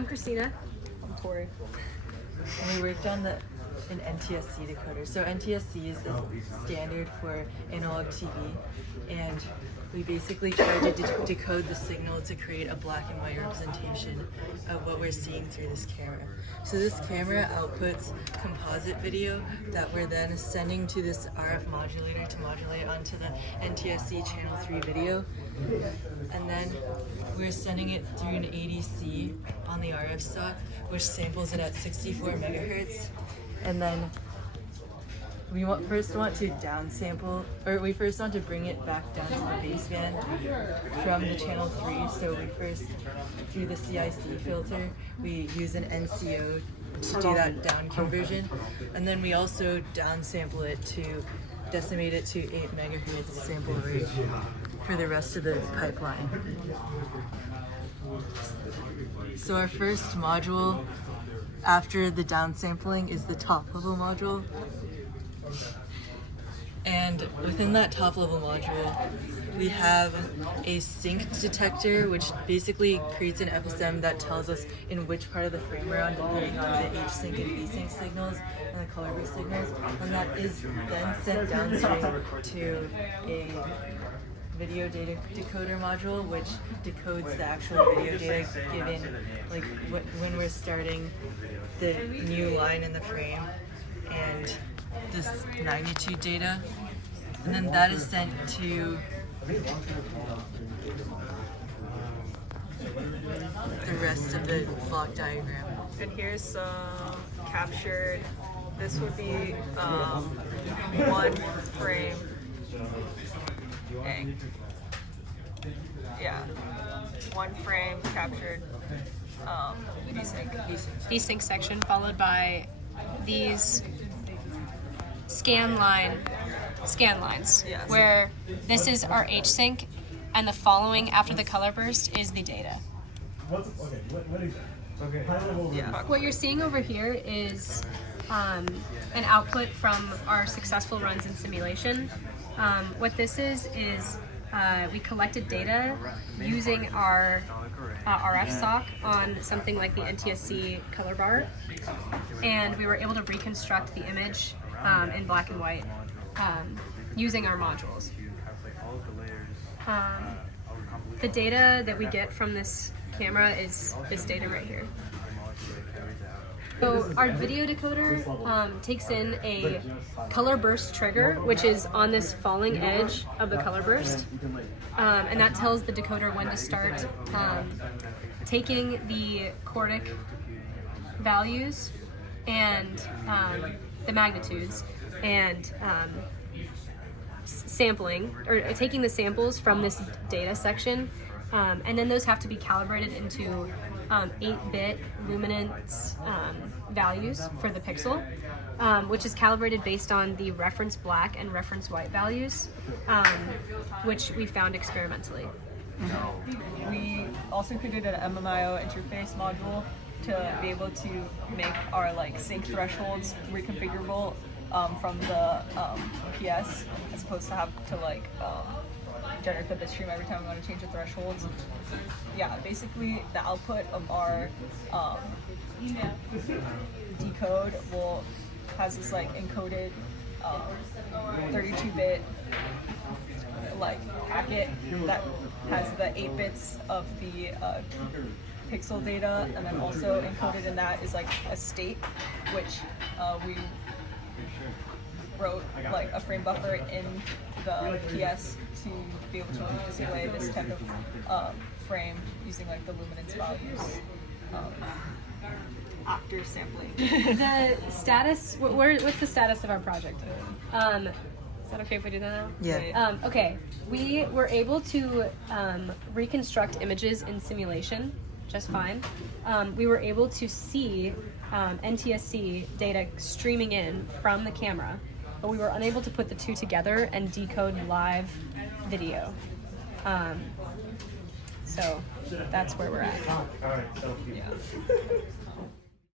I'm Christina. I'm Tori. And we worked on an NTSC decoder. So NTSC is the standard for analog TV, and we basically tried to decode the signal to create a black and white representation of what we're seeing through this camera. So this camera outputs composite video that we're then sending to this RF modulator to modulate onto the NTSC channel 3 video. And then we're sending it through an ADC on the RFSoC, which samples it at 64 megahertz. And then we first want to downsample, or we first want to bring it back down to the baseband from the channel 3. So we first, through the CIC filter, we use an NCO to do that down conversion. And then we also downsample it to decimate it to 8 megahertz sample rate for the rest of the pipeline. So our first module after the downsampling is the top level module. And within that top level module, we have a sync detector, which basically creates an FSM that tells us in which part of the frame we're on, depending on the H-sync and V-sync signals and the color burst signals. And that is then sent downstream to a video data decoder module, which decodes the actual video data given, like when we're starting the new line in the frame and this magnitude data, and then that is sent to the rest of the block diagram. And here's some captured. This would be one frame. Yeah, one frame captured Desync section followed by these scan lines, Yes. where this is our H-sync, and the following after the color burst is the data. Yeah. What you're seeing over here is an output from our successful runs in simulation. What this is we collected data using our RFSoC on something like the NTSC color bar, and we were able to reconstruct the image in black and white using our modules. The data that we get from this camera is this data right here. So our video decoder takes in a color burst trigger, which is on this falling edge of the color burst, and that tells the decoder when to start taking the choric values and the magnitudes and sampling, or taking the samples from this data section, and then those have to be calibrated into 8-bit luminance values for the pixel, which is calibrated based on the reference black and reference white values, which we found experimentally. We also created an MMIO interface module to be able to make our sync thresholds reconfigurable from the PS, as opposed to have to generate the bitstream every time we want to change the thresholds. Yeah, basically the output of our Decode has this encoded 32-bit packet that has the 8 bits of the pixel data, and then also encoded in that is a state, which we wrote a frame buffer in the PS to be able to display this type of frame using the luminance values after sampling. The status, what's the status of our project? Is that okay if we do that now? Yeah. Okay, we were able to reconstruct images in simulation just fine. We were able to see NTSC data streaming in from the camera, but we were unable to put the two together and decode live video. So that's where we're at. Yeah.